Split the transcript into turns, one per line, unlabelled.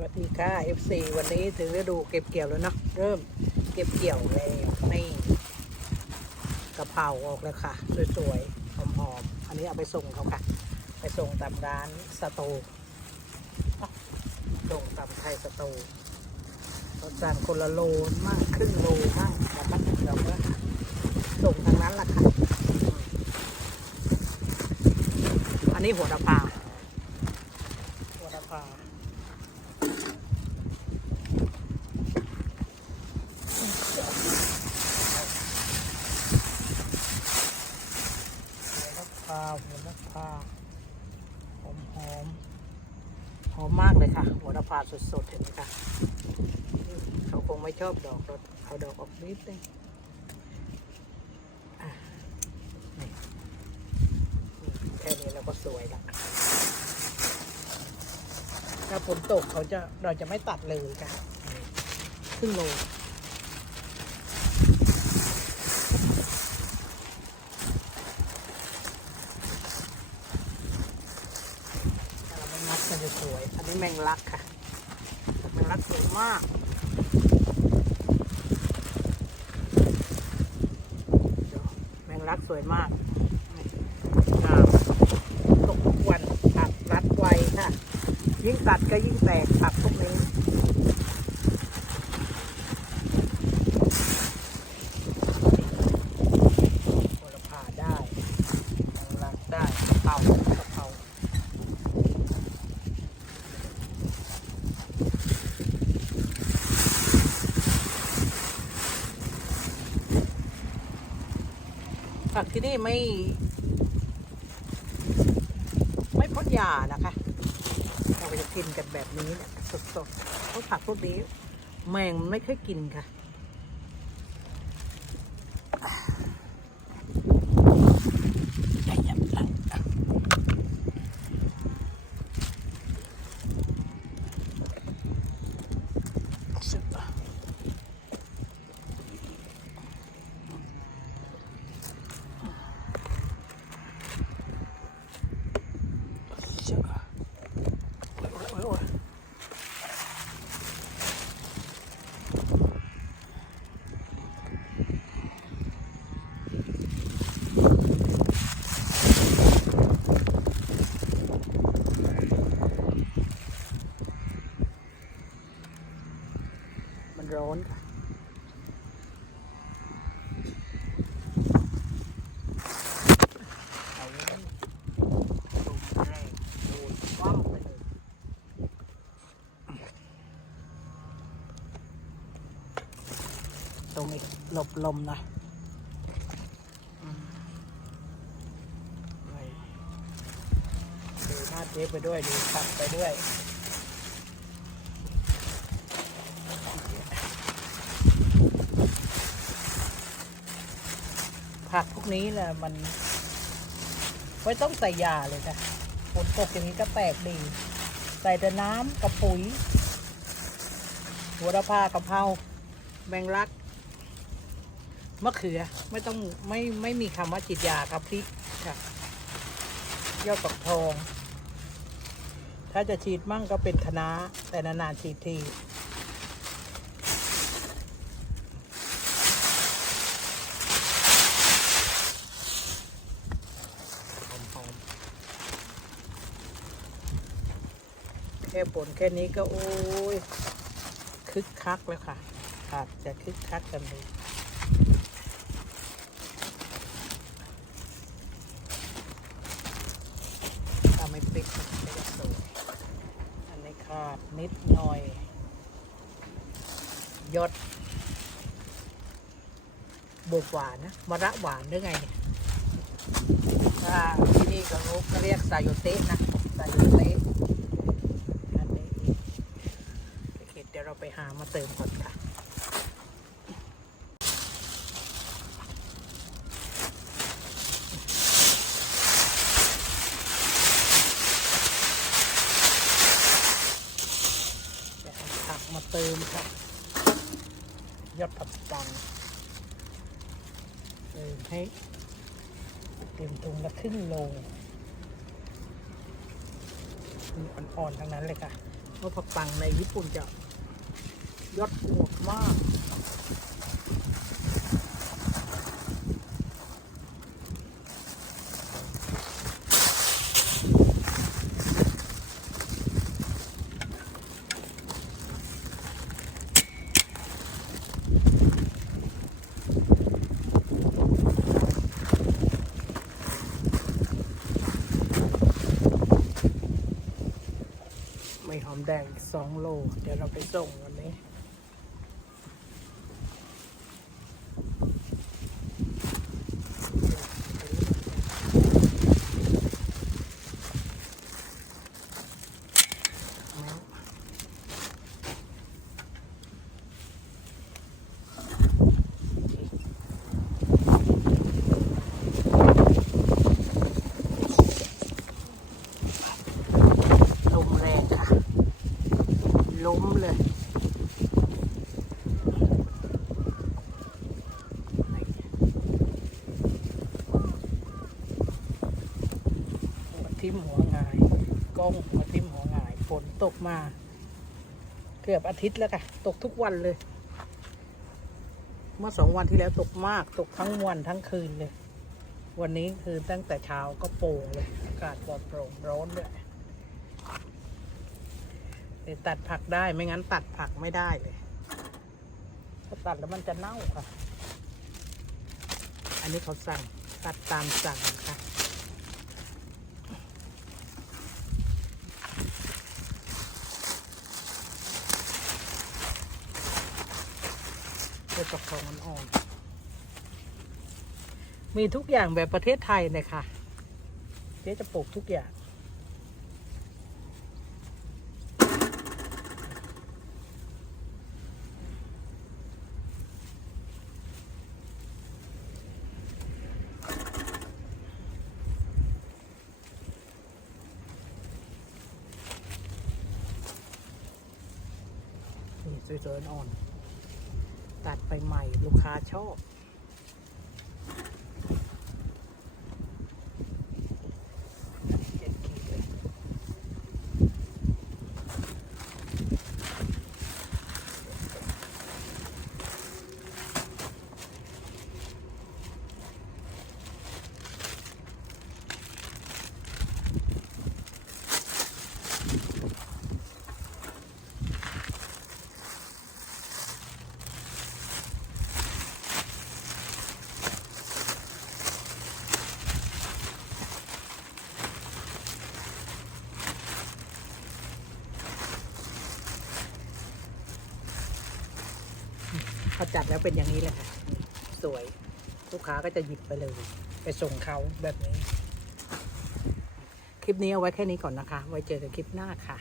วัสดีค่ะ FC วันนี้ถึงฤดูเก็บเกี่ยวแล้วเนาะเริ่มเก็บเกี่ยวแล้วนี่กะเพราออกแล้วค่ะ สวยๆหอมๆอันนี้เอาไปส่งเขาค่ะ ไปส่งตามร้านสตูส่งตามไทยสตูเขาสั่งคนละโลมากครึ่งโลมากแล้วก็เดี๋ยวก็ส่งทางนั้นละค่ะ อันนี้หัวดะพาหัวดะพา หัวละพา หัวละพาหอมหอมหอมมากเลยค่ะหัวละพาสดๆเห็นไหมคะเขาคงไม่ชอบดอกรถเอาดอกออกนิดนึงอะนี่แค่นี้เราก็สวยละถ้าฝนตกเขาจะเราจะไม่ตัดเลยค่ะครึ่งโล แต่เราไม่งัดมันจะสวย อันนี้แมงลักค่ะ แมงลักสวยมากแมงลักสวยมากงามตกทุกวันตัดรัดไวค่ะ ยิ่งตัดก็ยิ่งแตกตัดพวกนี้ โหระพาได้แมงลักได้กะเพรากะเพรา ผักที่นี่ไม่ ไม่พ่นยานะคะ เราจะกินกันแบบนี้เนี่ยสดๆเพราะผักพวกนี้ แมงไม่ค่อยกินค่ะ มันร้อนค่ะ เอาไว้ลมแรงโดนคว่ำไปเลยตรงนี้ หลบลมนะอืมไม่ดูหน้าเทปไปด้วย ดูขับไปด้วยผักพวกนี้แหละมันไม่ต้องใส่ยาเลยค่ะฝนตกอย่างนี้ก็แตกดี ใส่แต่น้ำกับปุ๋ยหัวระพากะเพราแมงลัก มะเขือไม่ต้องไม่ไม่มีคำว่าจิตยาครับพริกค่ะยอดปักทอง ถ้าจะฉีดมั่งก็เป็นคะน้าแต่นานๆฉีดทีแค่ผลแค่นี้ก็ โอ้ยคึกคักแล้วค่ะอาจจะคึกคักกันเลยถ้าไม่พลิกมันจะสวยอันนี้ขาด นิดหน่อย ยอดบวกหวานนะมะระหวานหรือไงเนี่ยถ้าที่นี่ก็รู้ก็เรียกซาโยเตะนะซาโยเตะอันนี้โอเคเดี๋ยวเราไปหามาเติมก่อนค่ะเอาผักมาเติมค่ะยอดผักปังเติม ให้เต็มถุงละครึ่งโลมีอ่อนๆทั้งนั้นเลยค่ะเพราะผักปังในญี่ปุ่นจะยอดอวกมาก อมแดงอีกสองโล เดี๋ยวเราไปส่งวันนี้ ลมแรงค่ะ ล้มเลยหัวทิ่มหัวงายกล้องหัวทิ่มหัวงาย ฝนตกมา เกือบอาทิตย์แล้วค่ะ ตกทุกวันเลย เมื่อสองวันที่แล้วตกมากตกทั้งวันทั้งคืนเลย วันนี้คือตั้งแต่เช้าก็โปร่งเลย อากาศปลอดโปร่งร้อนด้วย เดี๋ยวตัดผักได้ไม่งั้นตัดผักไม่ได้เลยถ้าตัดแล้วมันจะเน่าค่ะ อันนี้เขาสั่งตัดตามสั่งค่ะเพื่อกับของมันอ่อนมีทุกอย่างแบบประเทศไทยเลยค่ะเจ๊จะปลูกทุกอย่าง นี่ สวยๆอ่อน ตัดไปใหม่ลูกค้าชอบ พอจัดแล้วเป็นอย่างนี้เลยค่ะ สวย ลูกค้าก็จะหยิบไปเลย ไปส่งเขาแบบนี้ คลิปนี้เอาไว้แค่นี้ก่อนนะคะ ไว้เจอกันคลิปหน้าค่ะ